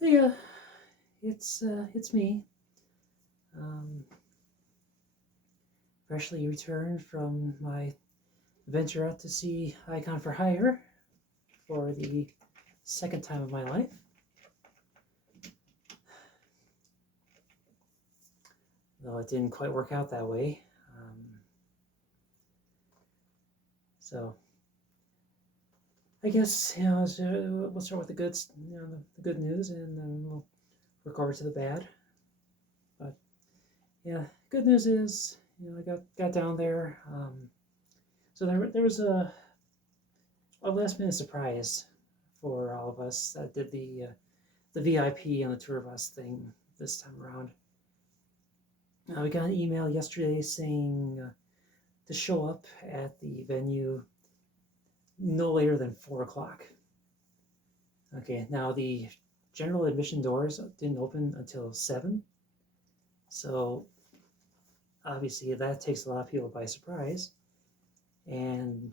Hey, it's me. Um, Freshly returned from my venture out to see Icon for Hire for the second time of my life. Though it didn't quite work out that way. So I guess we'll start with the good, the good news, and then we'll work over to the bad. But yeah, good news is I got down there. So there was a last minute surprise for all of us that did the VIP on the tour bus thing this time around. We got an email yesterday saying to show up at the venue no later than 4 o'clock. Okay, now the general admission doors didn't open until 7, so obviously that takes a lot of people by surprise, and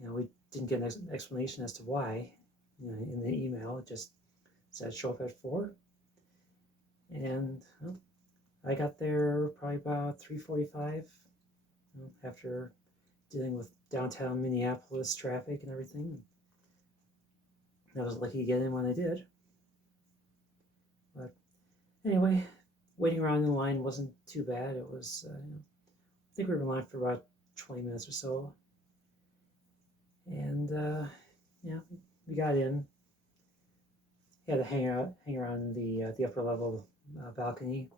we didn't get an explanation as to why. In the email, it just said show up at 4, and well, I got there probably about 3:45 after dealing with downtown Minneapolis traffic and everything. I was lucky to get in when I did. But anyway, waiting around in line wasn't too bad. It was, I think we were in line for about 20 minutes or so. And yeah, we got in. Had to hang around the upper level balcony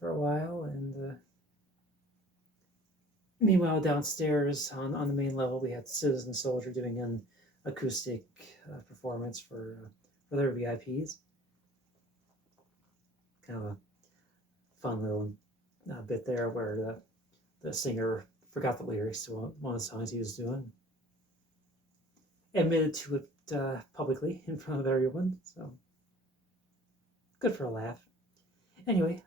for a while, and meanwhile, downstairs on the main level, we had Citizen Soldier doing an acoustic performance for their VIPs. Kind of a fun little bit there where the singer forgot the lyrics to one of the songs he was doing, admitted to it publicly in front of everyone. So good for a laugh. Anyway,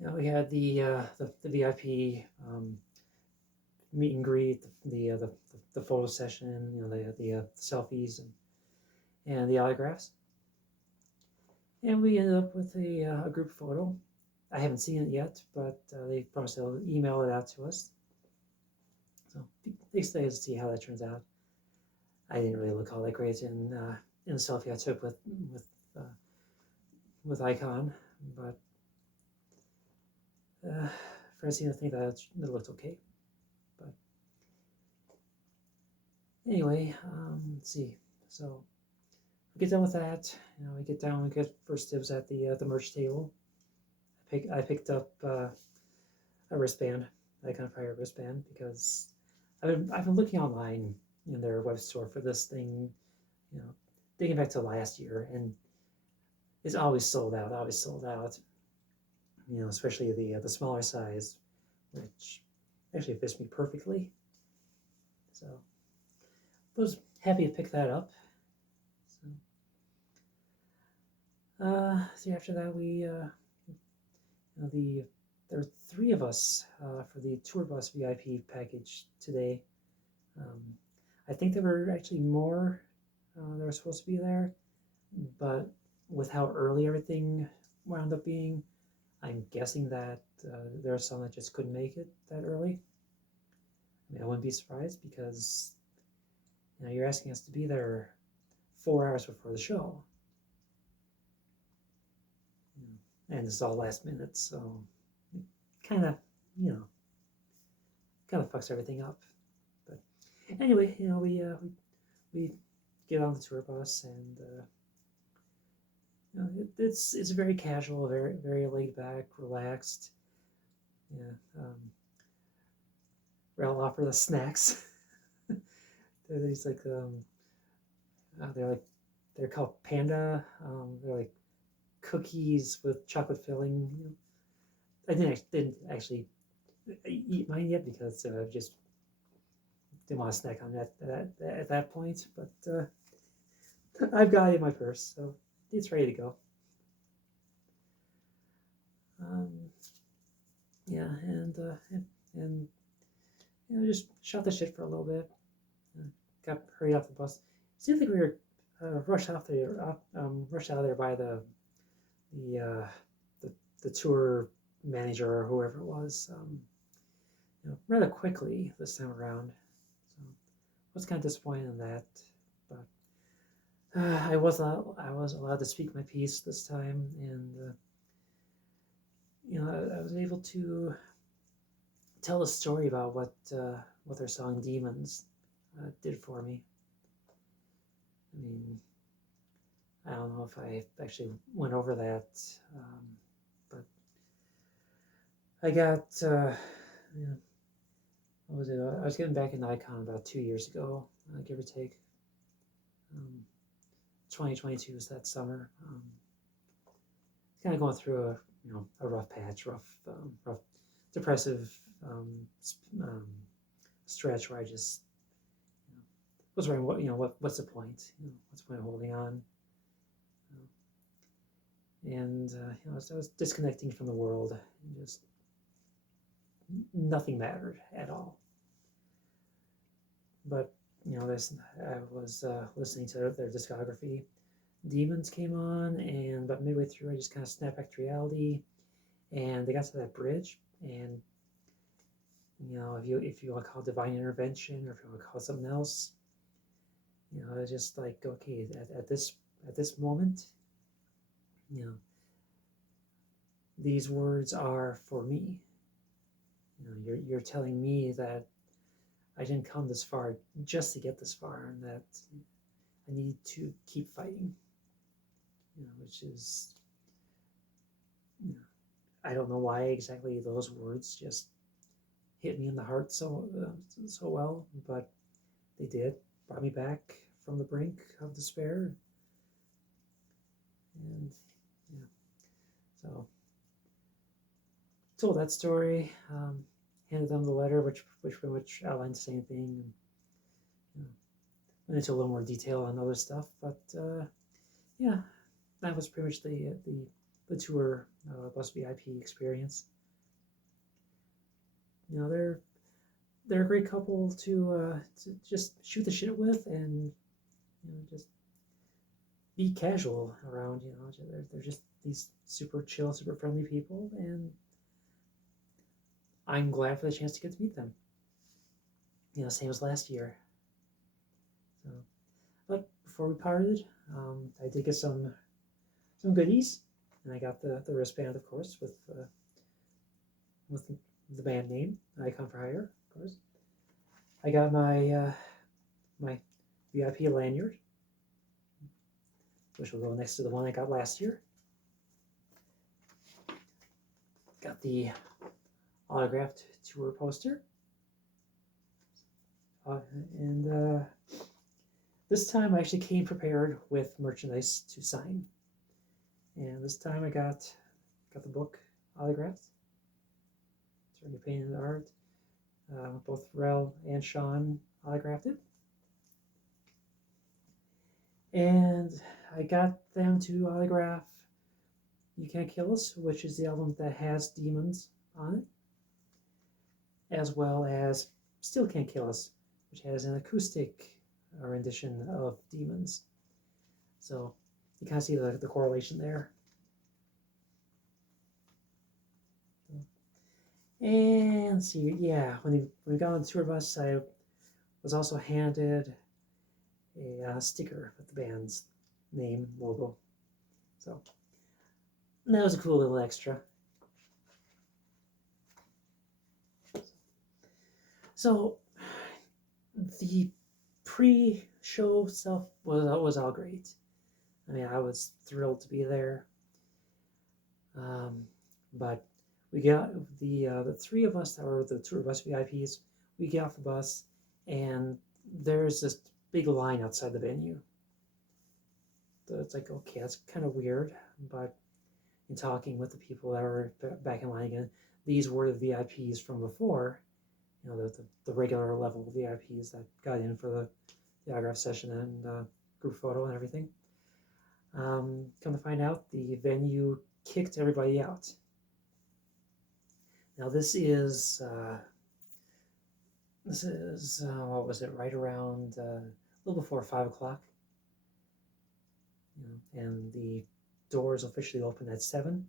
we had the VIP meet and greet, the photo session, the selfies and the autographs, and we ended up with a group photo. I haven't seen it yet, but they promised they'll email it out to us. So excited to see how that turns out. I didn't really look all that great in the selfie I took uh, with Icon, but friends seem to think that it looked okay. But anyway, let's see. So we get done with that. We get down. We get first dibs at the merch table. I picked up a wristband, Icon Fire wristband, because I've been looking online in their web store for this thing, you know, dating back to last year, and it's always sold out. Always sold out. Especially the smaller size, which actually fits me perfectly. So I was happy to pick that up. So after that, there are three of us for the tour bus VIP package today. Um, I think there were actually more that were supposed to be there, but with how early everything wound up being, I'm guessing that there are some that just couldn't make it that early. I mean, I wouldn't be surprised because you're asking us to be there 4 hours before the show, and it's all last minute, so kind of you know kind of fucks everything up. But anyway, we get on the tour bus, and it's very casual, very very laid back, relaxed. Yeah, Rel offer the snacks. They're these they're like they're called panda. They're like cookies with chocolate filling. I didn't actually eat mine yet because I just didn't want to snack on that at that point. But I've got it in my purse, so it's ready to go. Um, yeah, and just shot the shit for a little bit. Got hurried off the bus. seemed like we were rushed out of there by the the, the tour manager or whoever it was, rather quickly this time around. So I was kind of disappointed in that, but I was allowed to speak my piece this time, and I was able to tell a story about what their song "Demons" did for me. I mean, I don't know if I actually went over that, but I got what was it? I was getting back in Icon about 2 years ago, give or take. 2022 was that summer. Kind of going through a rough patch, rough, depressive um, stretch where I just was wondering what's the point? What's the point of holding on? And I was disconnecting from the world, and just nothing mattered at all. But this I was listening to their discography. Demons came on, and about midway through, I just kind of snapped back to reality, and they got to that bridge, and if you want to call it divine intervention, or if you want to call it something else, it's just like, okay, at this moment, these words are for me. You're telling me that I didn't come this far just to get this far, and that I need to keep fighting. Which is, I don't know why exactly those words just hit me in the heart so well, but they did. Brought me back from the brink of despair, and so told that story. Handed them the letter, which pretty much outlined the same thing, and went into a little more detail on other stuff. But yeah, that was pretty much the tour bus VIP experience. They're a great couple to just shoot the shit with, and just be casual around. They're just these super chill, super friendly people, and I'm glad for the chance to get to meet them. Same as last year. So, but before we parted, I did get some goodies, and I got the wristband, of course, with the band name, Icon for Hire, of course. I got my my VIP lanyard, which will go next to the one I got last year. Got the autographed tour poster. And this time I actually came prepared with merchandise to sign. And this time I got the book autographed. It's already painted art. Both Rel and Sean autographed it. And I got them to autograph You Can't Kill Us, which is the album that has Demons on it, as well as Still Can't Kill Us, which has an acoustic rendition of Demons. So you kind of see the correlation there. And see, yeah, when we got on the tour bus, I was also handed a sticker with the band's name, logo. So that was a cool little extra. So the pre-show stuff was all great. I mean, I was thrilled to be there. But we got the three of us that were the tour bus VIPs. We get off the bus, and there's this big line outside the venue. It's like, okay, that's kind of weird, but in talking with the people that were back in line again, these were the VIPs from before, the regular level VIPs that got in for the autograph session and group photo and everything. Come to find out, the venue kicked everybody out. Now this is what was it? Right around a little before 5 o'clock. and the doors officially open at 7.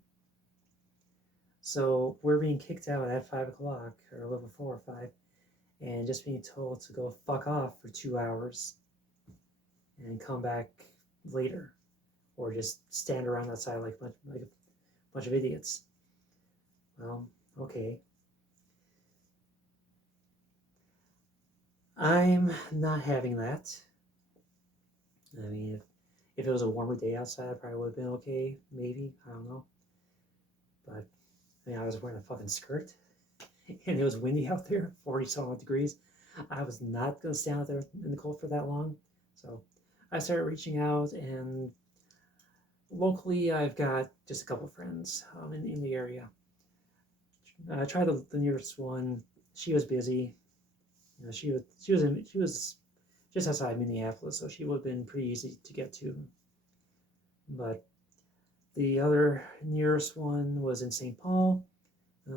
So we're being kicked out at 5 o'clock or a little before 5, and just being told to go fuck off for 2 hours and come back later, or just stand around outside like a bunch of idiots. Well, okay. I'm not having that. I mean, if it was a warmer day outside, I probably would have been okay. Maybe, I don't know. But I mean, I was wearing a fucking skirt, and it was windy out there, 40-some degrees. I was not gonna stand out there in the cold for that long. So I started reaching out, and locally, I've got just a couple friends in the area. I tried the nearest one. She was busy. She was just outside Minneapolis, so she would have been pretty easy to get to. But the other nearest one was in St. Paul.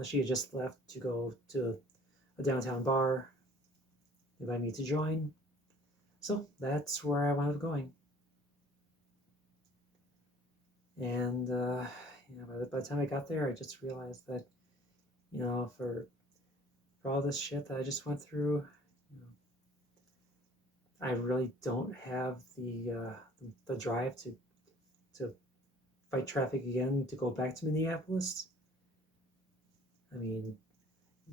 She had just left to go to a downtown bar, invite me to join. So that's where I wound up going. And by the time I got there, I just realized that, for all this shit that I just went through, I really don't have the drive to fight traffic again to go back to Minneapolis. I mean,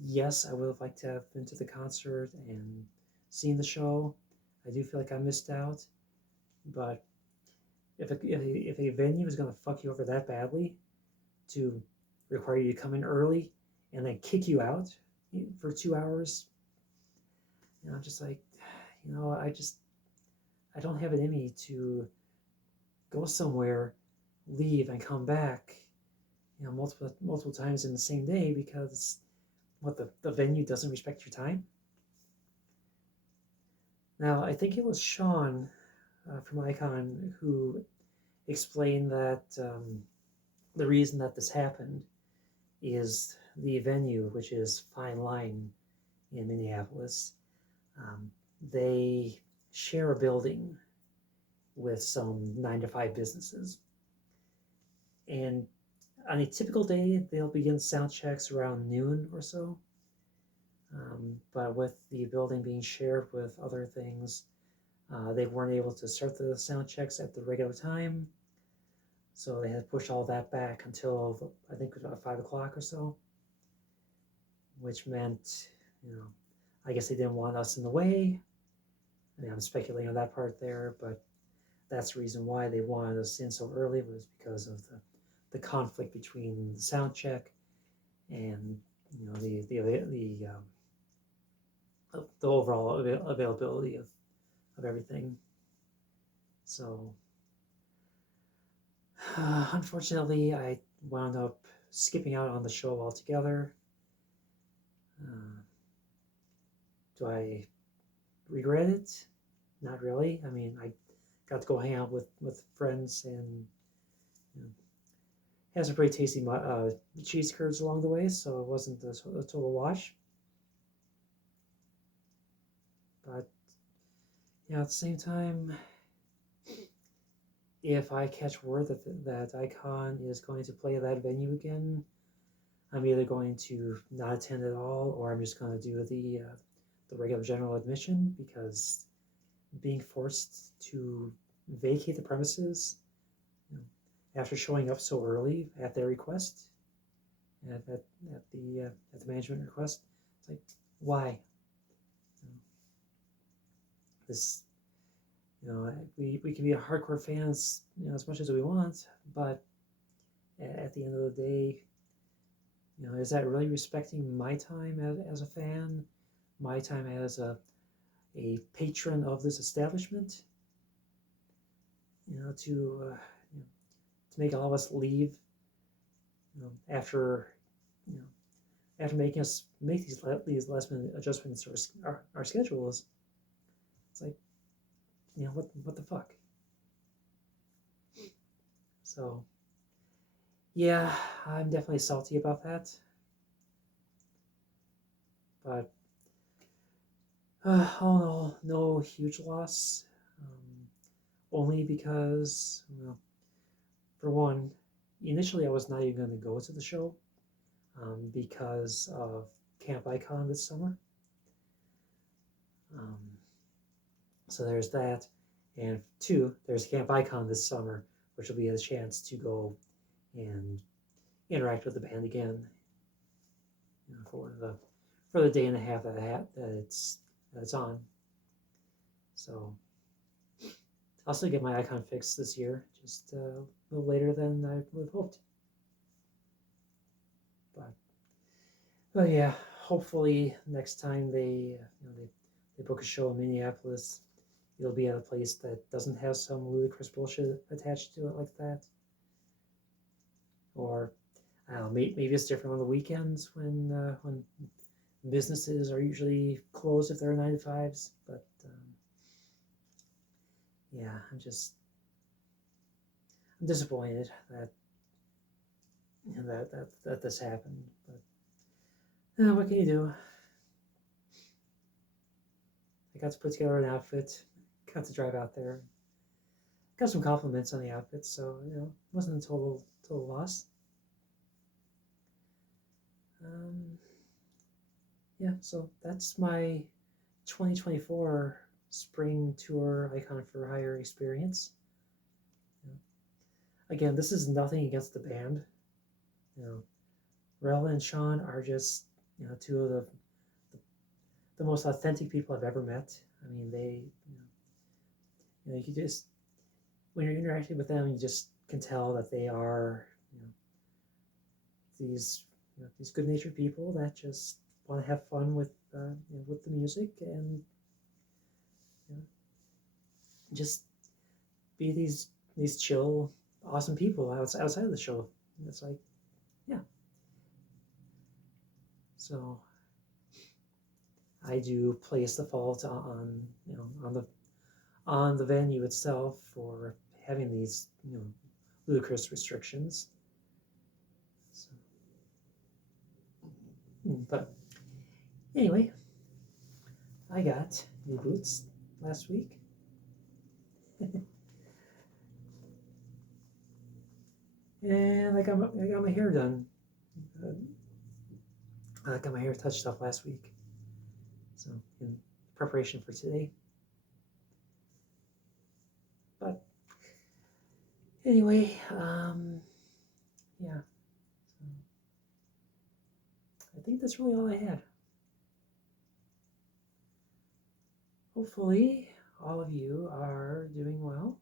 yes, I would have liked to have been to the concert and seen the show. I do feel like I missed out, but if a venue is going to fuck you over that badly to require you to come in early and then kick you out for 2 hours, I'm just like, I don't have it in me to go somewhere, leave, and come back, multiple times in the same day because the venue doesn't respect your time. Now, I think it was Sean from Icon who explained that the reason that this happened is the venue, which is Fine Line in Minneapolis. They share a building with some 9 to 5 businesses. And on a typical day, they'll begin sound checks around noon or so. But with the building being shared with other things, they weren't able to start the sound checks at the regular time. So they had to push all that back until, I think, about 5 o'clock or so, which meant, I guess they didn't want us in the way. I mean, I'm speculating on that part there, but that's the reason why they wanted us in so early, was because of the conflict between the sound check and the overall availability of everything. So unfortunately, I wound up skipping out on the show altogether. Do I regret it? Not really. I mean, I got to go hang out with friends and had some pretty tasty cheese curds along the way, so it wasn't a total wash. But at the same time, if I catch word that Icon is going to play that venue again, I'm either going to not attend at all, or I'm just going to do the regular general admission, because being forced to vacate the premises after showing up so early at their request, at the management request, it's like, why? This, we can be hardcore fans, as much as we want, but at the end of the day, is that really respecting my time as a fan, my time as a patron of this establishment? To make all of us leave, after making us make these last minute adjustments to our schedules. It's like, what the fuck? So yeah, I'm definitely salty about that. But all in all, no huge loss. only because, well, for one, initially I was not even going to go to the show because of Camp Icon this summer. Um, so there's that. And two, there's Camp Icon this summer, which will be a chance to go and interact with the band again, for the day and a half that it's on. So I'll still get my icon fixed this year, just a little later than I would have hoped. But yeah, hopefully next time they book a show in Minneapolis, it'll be at a place that doesn't have some ludicrous bullshit attached to it like that. Or I don't know, maybe it's different on the weekends when businesses are usually closed if they're 9 to 5s. But yeah, I'm disappointed that this happened. But what can you do? I got to put together an outfit, got to drive out there, got some compliments on the outfit, so it wasn't a total loss. Yeah, so that's my 2024 spring tour Icon for Hire experience. Again, this is nothing against the band. Rel and Sean are just two of the most authentic people I've ever met. I mean, you could just, when you're interacting with them, you just can tell that they are these these good-natured people that just want to have fun with the music and just be these chill, awesome people outside of the show. And it's like, yeah. So I do place the fault on the venue itself for having these ludicrous restrictions. So, but anyway, I got new boots last week. And I got my hair done. I got my hair touched up last week. So in preparation for today. But anyway, yeah. So I think that's really all I had. Hopefully, all of you are doing well.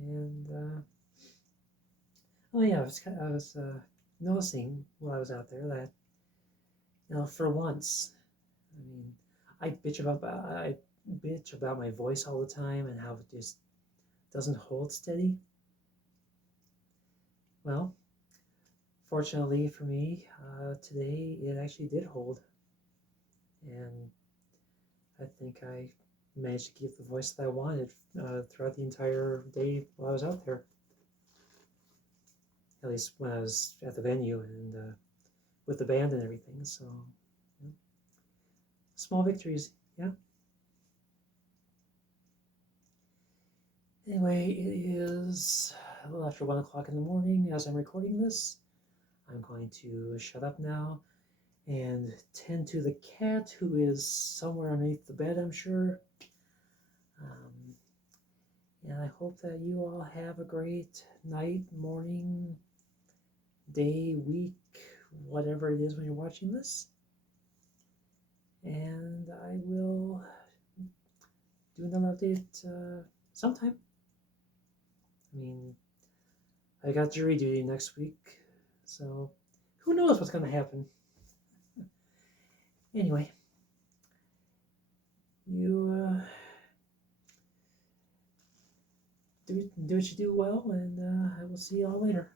And oh yeah, I was noticing while I was out there that for once, I mean, I bitch about my voice all the time and how it just doesn't hold steady. Well, fortunately for me, today it actually did hold, and I think I managed to keep the voice that I wanted throughout the entire day while I was out there. At least when I was at the venue and with the band and everything. So, small victories, yeah. Anyway, it is a little after 1 o'clock in the morning as I'm recording this. I'm going to shut up now and tend to the cat who is somewhere underneath the bed, I'm sure. And I hope that you all have a great night, morning, day, week, whatever it is when you're watching this. And I will do another update sometime. I mean, I got jury duty next week, so who knows what's going to happen. Anyway, you do what you do well, and I will see you all later.